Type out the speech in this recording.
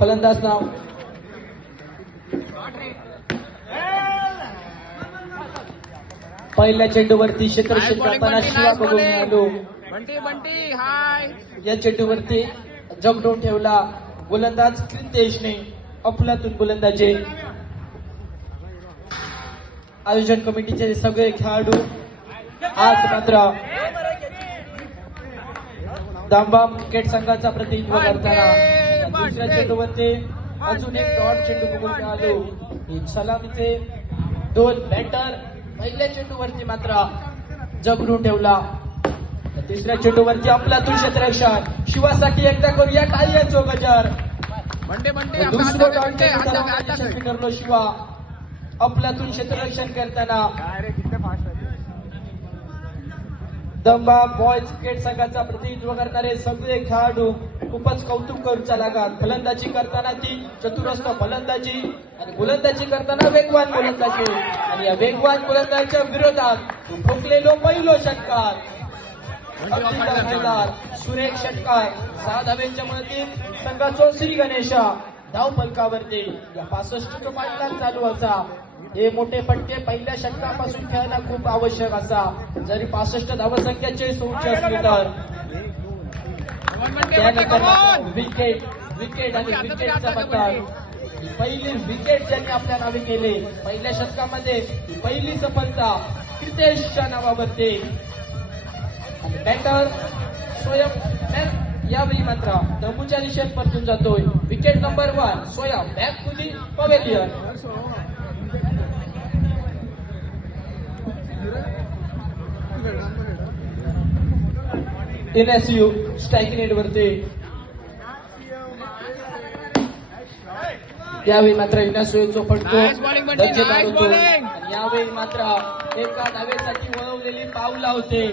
फलंदाज नाव पहिल्या चेंडूवरती क्षेत्ररक्षण करताना शिवा बघून आलो. बंटी हाय. या चेंडूवरती जगडून ठेवला गोलंदाज क्रितेशने. अफलातून गोलंदाजी. आयोजन कमिटीचे सगळे खेळाडू आज मात्र दामबाम क्रिकेट संघाचा प्रतिनिधित्व करताना दुसऱ्या चेंडूवरती अजून एक डॉट चेंडू बघून आलो. सलामीचे 2 बॅटर पहिल्या चेंडूवरती मात्र जगडून ठेवला. तिसऱ्या चेंडूवरती आपल्यातून क्षेत्ररक्षण. शिवासाठी एकदा करूया टाळ्यांचो गजर. दुसरं डॉट चेंडू ठरलो शिवा. आपल्यातून क्षेत्ररक्षण करताना दमबाम बॉयज क्रिकेट संघाचा प्रतिनिधित्व करणारे सगळे खेळाडू खूपच कौतुक करूचा लागत. फलंदाजी करताना ती चतुरस्थ फलंदाजी आणि गोलंदाजी करताना वेगवान गोलंदाजी. आणि या वेगवान गोलंदाजीच्या विरोधात ठोकलेलो पहिलो षटकार. सुरेख षटकार. 6 धावेच्या मदतीत संघाचो श्री गणेशा धाव फलकावरती. या 65 पायला चालू असा. हे मोठे फटके पहिल्या षटकापासून खेळणं खूप आवश्यक असा. जरी 65 धावसंख्येचे सोच असली तर त्यानंतर विकेट आणि विकेटचा बद्दल पहिली विकेट ज्यांनी आपल्या नावे केले पहिल्या षटकामध्ये पहिली सफलता क्रितेशच्या नावावरती. बॅटर स्वयं यावेळी मात्र दमूच्या दिशेत परतून जातोय. विकेट नंबर 1 स्वयं back to the pavilion. NSU strike नेट वरती. यावेळी मात्र NSUचा फटको दर्जेदार होतो. यावेळी मात्र एका धावेसाठी वळवलेली पावला होते.